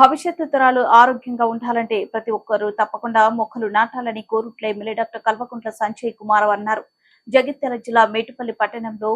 భవిష్యత్తు తరాలు ఆరోగ్యంగా ఉండాలంటే ప్రతి ఒక్కరూ తప్పకుండా మొక్కలు నాటాలని కోరుట్ల ఎమ్మెల్యే డాక్టర్ కల్వకుంట్ల సంజయ్ కుమార్ అన్నారు. జగిత్యాల జిల్లా మేటుపల్లి పట్టణంలో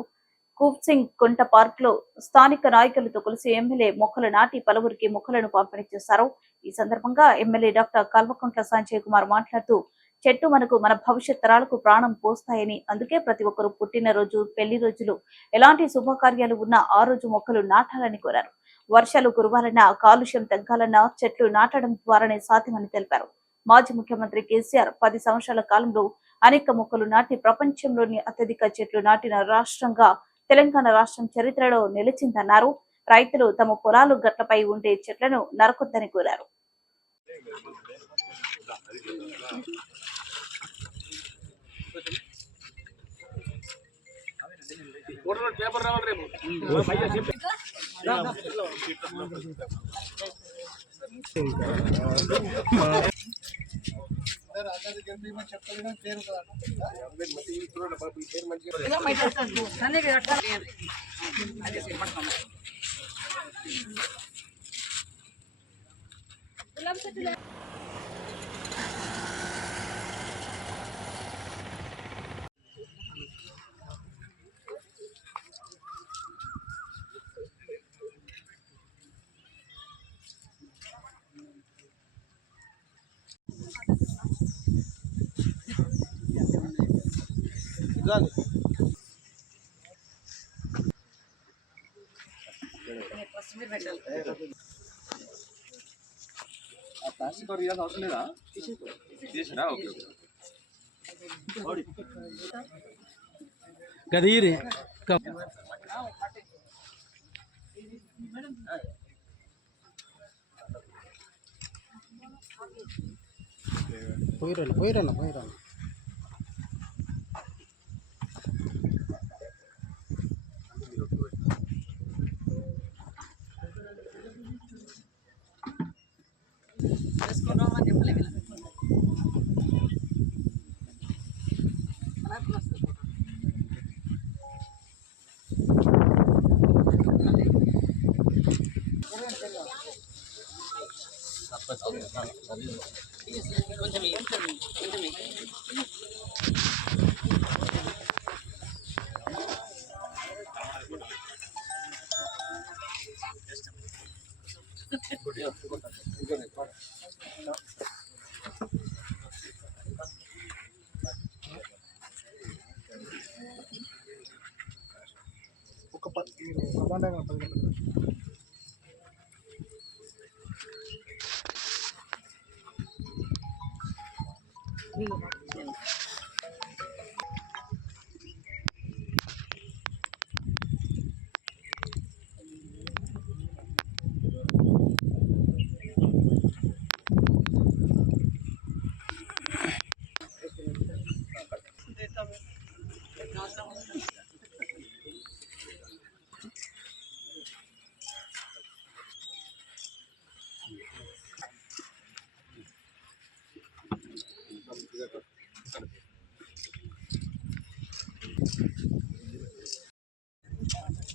కూప్సింగ్ కుంట పార్క్ లో స్థానిక నాయకులతో కలిసి ఎమ్మెల్యే మొక్కలు నాటి పలువురికి మొక్కలను పంపిణీ చేశారు. ఈ సందర్భంగా ఎమ్మెల్యే డాక్టర్ కల్వకుంట్ల సంజయ్ కుమార్ మాట్లాడుతూ, చెట్టు మనకు మన భవిష్యత్ తరాలకు ప్రాణం పోస్తాయని, అందుకే ప్రతి ఒక్కరూ పుట్టినరోజు, పెళ్లి రోజులు, ఎలాంటి శుభకార్యాలు ఉన్నా ఆ రోజు మొక్కలు నాటాలని కోరారు. వర్షాలు కురవాలన్నా, కాలుష్యం తగ్గాలన్నా చెట్లు నాటడం ద్వారానే సాధ్యమని తెలిపారు. మాజీ ముఖ్యమంత్రి కేసీఆర్ 10 సంవత్సరాల కాలంలో అనేక మొక్కలు నాటి ప్రపంచంలోని అత్యధిక చెట్లు నాటిన రాష్ట్రంగా తెలంగాణ రాష్ట్రం చరిత్రలో నిలిచిందన్నారు. రైతులు తమ పొలాలు గట్లపై ఉండే చెట్లను నరకొద్దని కోరారు. ప్లాస్టిక్ కవర్ ఇవ్వాల్సిన అవసరం లేదా? తీసినా ఓకే కదీరి పోయిరన్న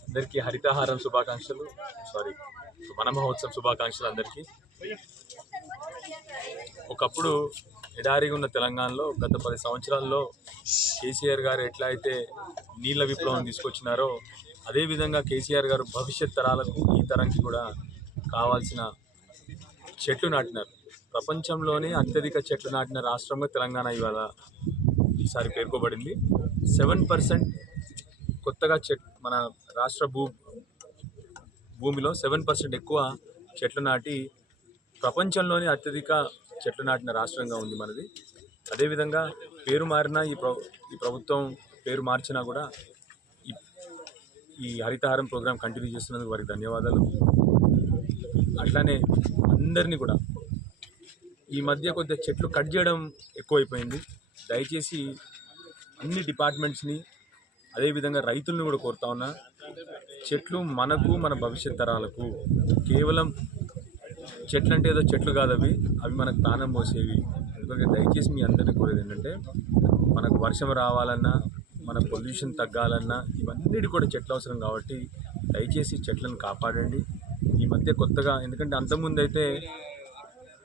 అందరికీ హరితహారం శుభాకాంక్షలు, వన మహోత్సవం శుభాకాంక్షలు అందరికీ. ఒకప్పుడు ఎడారిగా ఉన్న తెలంగాణలో గత 10 సంవత్సరాల్లో కేసీఆర్ గారు ఎట్లా అయితే నీళ్ళ విప్లవం తీసుకొచ్చినారో అదేవిధంగా కేసీఆర్ గారు భవిష్యత్ తరాలకు ఈ తరంకి కూడా కావాల్సిన చెట్లు నాటినారు. ప్రపంచంలోనే అత్యధిక చెట్లు నాటిన రాష్ట్రంగా తెలంగాణ ఇవాళ ఈసారి పేర్కొబడింది. 7% కొత్తగా మన రాష్ట్ర భూమిలో 7% ఎక్కువ చెట్లు నాటి ప్రపంచంలోనే అత్యధిక చెట్లు నాటిన రాష్ట్రంగా ఉంది మనది. అదేవిధంగా పేరు మారినా ఈ ప్రభుత్వం పేరు మార్చినా కూడా ఈ హరితహారం ప్రోగ్రాం కంటిన్యూ చేస్తున్నందుకు వారికి ధన్యవాదాలు. అట్లానే అందరినీ కూడా ఈ మధ్య కొద్దిగా చెట్లు కట్ చేయడం ఎక్కువైపోయింది. దయచేసి అన్ని డిపార్ట్మెంట్స్ని అదేవిధంగా రైతులను కూడా కోరుతా ఉన్నా, చెట్లు మనకు మన భవిష్యత్ తరాలకు, కేవలం చెట్లు అంటే ఏదో చెట్లు కాదు, అవి మనకు ప్రాణం పోసేవి. అందుకని దయచేసి మీ అందరినీ కోరేది ఏంటంటే, మనకు వర్షం రావాలన్నా, మన పొల్యూషన్ తగ్గాలన్నా ఇవన్నిటి కూడా చెట్లు అవసరం కాబట్టి దయచేసి చెట్లను కాపాడండి. ఈ మధ్య కొత్తగా, ఎందుకంటే అంతకుముందు అయితే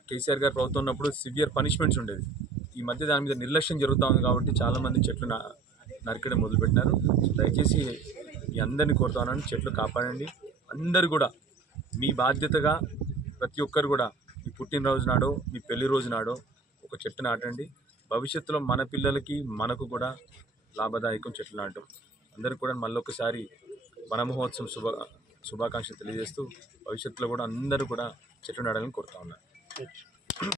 కేసీఆర్ గారు ప్రభుత్వం ఉన్నప్పుడు సివియర్ పనిష్మెంట్స్ ఉండేది. ఈ మధ్య దాని మీద నిర్లక్ష్యం జరుగుతూ ఉంది కాబట్టి చాలామంది చెట్లు నరికడం మొదలుపెట్టినారు. దయచేసి మీ అందరినీ కోరుతున్నాను, చెట్లు కాపాడండి. అందరు కూడా మీ బాధ్యతగా ప్రతి ఒక్కరు కూడా మీ పుట్టినరోజు నాడో మీ పెళ్లి రోజు నాడో ఒక చెట్టు నాటండి. భవిష్యత్తులో మన పిల్లలకి మనకు కూడా లాభదాయకం చెట్లు నాటం. అందరికీ కూడా మళ్ళొకసారి వన మహోత్సవం శుభాకాంక్షలు తెలియజేస్తూ భవిష్యత్తులో కూడా అందరూ కూడా చెట్లు నాటాలని కోరుతా ఉన్నాను.